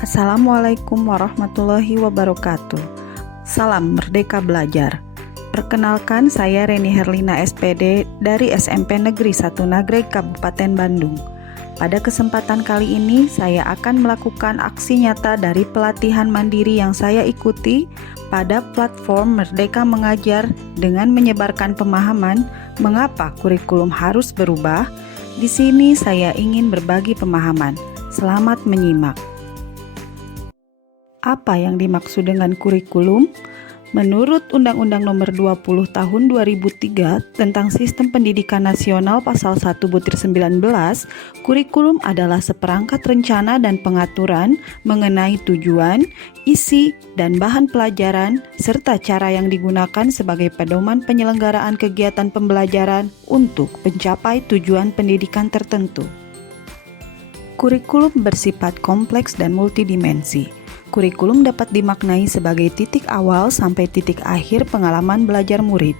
Assalamualaikum warahmatullahi wabarakatuh. Salam Merdeka Belajar. Perkenalkan, saya Reni Herlina SPD dari SMP Negeri 1 Nagreg Kabupaten Bandung. Pada kesempatan kali ini, saya akan melakukan aksi nyata dari pelatihan mandiri yang saya ikuti pada platform Merdeka Mengajar dengan menyebarkan pemahaman mengapa kurikulum harus berubah. Di sini saya ingin berbagi pemahaman. Selamat menyimak. Apa yang dimaksud dengan kurikulum? Menurut Undang-Undang Nomor 20 Tahun 2003 tentang Sistem Pendidikan Nasional Pasal 1/19, kurikulum adalah seperangkat rencana dan pengaturan mengenai tujuan, isi, dan bahan pelajaran, serta cara yang digunakan sebagai pedoman penyelenggaraan kegiatan pembelajaran untuk mencapai tujuan pendidikan tertentu. Kurikulum bersifat kompleks dan multidimensi. Kurikulum dapat dimaknai sebagai titik awal sampai titik akhir pengalaman belajar murid.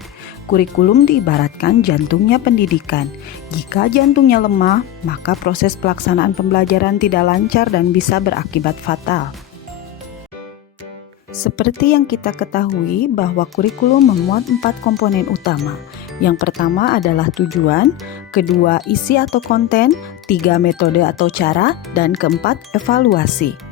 Kurikulum diibaratkan jantungnya pendidikan. Jika jantungnya lemah, maka proses pelaksanaan pembelajaran tidak lancar dan bisa berakibat fatal. Seperti yang kita ketahui bahwa kurikulum memuat 4 komponen utama. Yang pertama adalah tujuan, kedua isi atau konten, 3 metode atau cara, dan keempat evaluasi.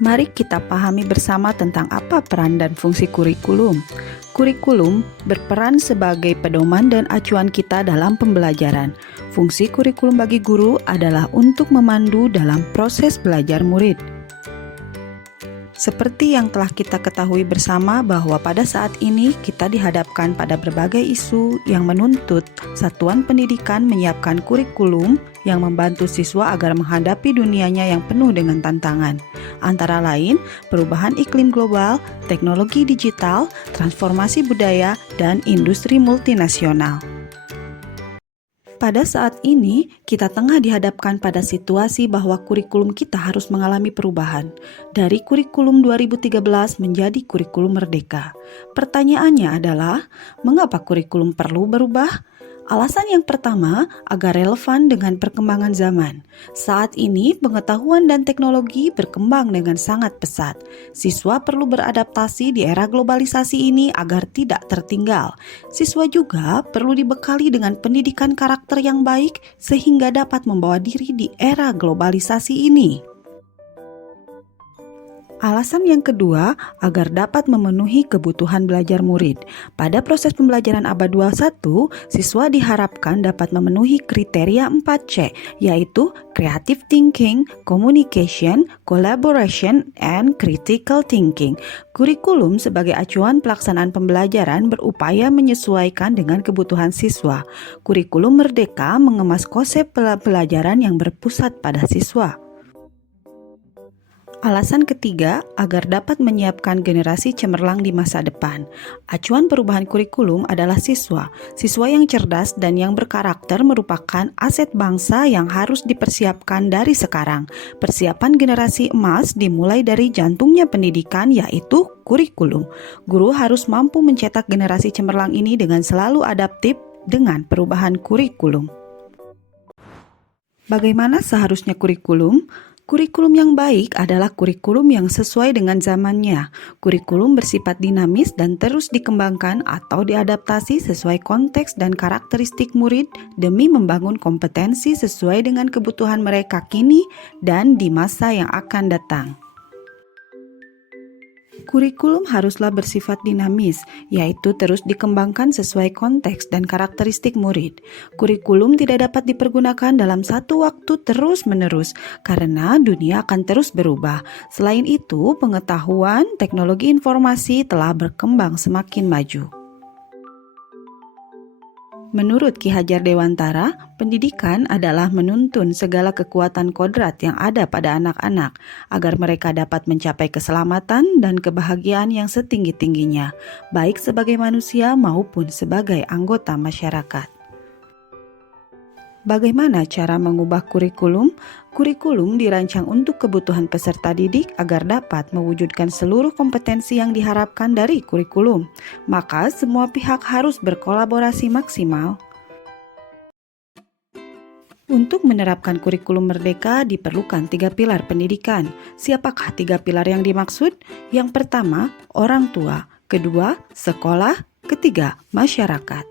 Mari kita pahami bersama tentang apa peran dan fungsi kurikulum. Kurikulum berperan sebagai pedoman dan acuan kita dalam pembelajaran. Fungsi kurikulum bagi guru adalah untuk memandu dalam proses belajar murid. Seperti yang telah kita ketahui bersama bahwa pada saat ini kita dihadapkan pada berbagai isu yang menuntut satuan pendidikan menyiapkan kurikulum yang membantu siswa agar menghadapi dunianya yang penuh dengan tantangan. Antara lain, perubahan iklim global, teknologi digital, transformasi budaya, dan industri multinasional. Pada saat ini, kita tengah dihadapkan pada situasi bahwa kurikulum kita harus mengalami perubahan. Dari kurikulum 2013 menjadi kurikulum merdeka. Pertanyaannya adalah, mengapa kurikulum perlu berubah? Alasan yang pertama, agar relevan dengan perkembangan zaman. Saat ini, pengetahuan dan teknologi berkembang dengan sangat pesat. Siswa perlu beradaptasi di era globalisasi ini agar tidak tertinggal. Siswa juga perlu dibekali dengan pendidikan karakter yang baik sehingga dapat membawa diri di era globalisasi ini. Alasan yang kedua, agar dapat memenuhi kebutuhan belajar murid. Pada proses pembelajaran abad 21, siswa diharapkan dapat memenuhi kriteria 4C, yaitu creative thinking, communication, collaboration, and critical thinking. Kurikulum sebagai acuan pelaksanaan pembelajaran berupaya menyesuaikan dengan kebutuhan siswa. Kurikulum merdeka mengemas konsep pelajaran yang berpusat pada siswa. Alasan ketiga, agar dapat menyiapkan generasi cemerlang di masa depan. Acuan perubahan kurikulum adalah siswa. Siswa yang cerdas dan yang berkarakter merupakan aset bangsa yang harus dipersiapkan dari sekarang. Persiapan generasi emas dimulai dari jantungnya pendidikan, yaitu kurikulum. Guru harus mampu mencetak generasi cemerlang ini dengan selalu adaptif dengan perubahan kurikulum. Bagaimana seharusnya kurikulum? Kurikulum yang baik adalah kurikulum yang sesuai dengan zamannya. Kurikulum bersifat dinamis dan terus dikembangkan atau diadaptasi sesuai konteks dan karakteristik murid demi membangun kompetensi sesuai dengan kebutuhan mereka kini dan di masa yang akan datang. Kurikulum haruslah bersifat dinamis, yaitu terus dikembangkan sesuai konteks dan karakteristik murid. Kurikulum tidak dapat dipergunakan dalam satu waktu terus-menerus, karena dunia akan terus berubah. Selain itu, pengetahuan, teknologi informasi telah berkembang semakin maju. Menurut Ki Hajar Dewantara, pendidikan adalah menuntun segala kekuatan kodrat yang ada pada anak-anak agar mereka dapat mencapai keselamatan dan kebahagiaan yang setinggi-tingginya, baik sebagai manusia maupun sebagai anggota masyarakat. Bagaimana cara mengubah kurikulum? Kurikulum dirancang untuk kebutuhan peserta didik agar dapat mewujudkan seluruh kompetensi yang diharapkan dari kurikulum. Maka semua pihak harus berkolaborasi maksimal. Untuk menerapkan kurikulum merdeka diperlukan 3 pilar pendidikan. Siapakah 3 pilar yang dimaksud? Yang pertama, orang tua. Kedua, sekolah. Ketiga, masyarakat.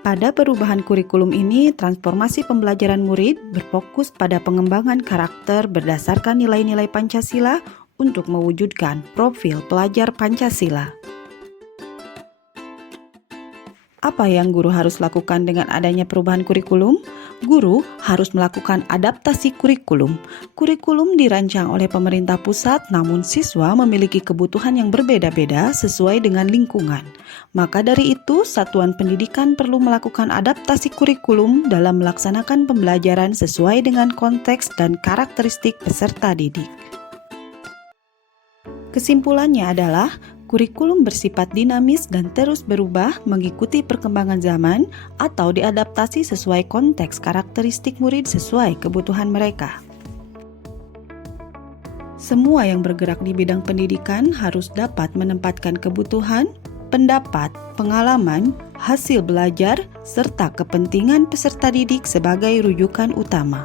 Pada perubahan kurikulum ini, transformasi pembelajaran murid berfokus pada pengembangan karakter berdasarkan nilai-nilai Pancasila untuk mewujudkan profil pelajar Pancasila. Apa yang guru harus lakukan dengan adanya perubahan kurikulum? Guru harus melakukan adaptasi kurikulum. Kurikulum dirancang oleh pemerintah pusat, namun siswa memiliki kebutuhan yang berbeda-beda sesuai dengan lingkungan. Maka dari itu, satuan pendidikan perlu melakukan adaptasi kurikulum dalam melaksanakan pembelajaran sesuai dengan konteks dan karakteristik peserta didik. Kesimpulannya adalah, kurikulum bersifat dinamis dan terus berubah mengikuti perkembangan zaman atau diadaptasi sesuai konteks karakteristik murid sesuai kebutuhan mereka. Semua yang bergerak di bidang pendidikan harus dapat menempatkan kebutuhan, pendapat, pengalaman, hasil belajar, serta kepentingan peserta didik sebagai rujukan utama.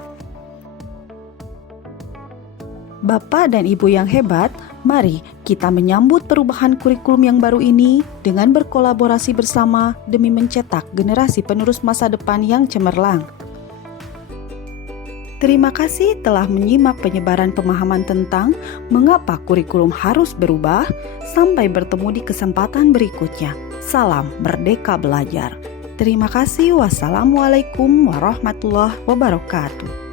Bapak dan Ibu yang hebat, mari kita menyambut perubahan kurikulum yang baru ini dengan berkolaborasi bersama demi mencetak generasi penerus masa depan yang cemerlang. Terima kasih telah menyimak penyebaran pemahaman tentang mengapa kurikulum harus berubah. Sampai bertemu di kesempatan berikutnya. Salam Merdeka Belajar. Terima kasih. Wassalamualaikum warahmatullahi wabarakatuh.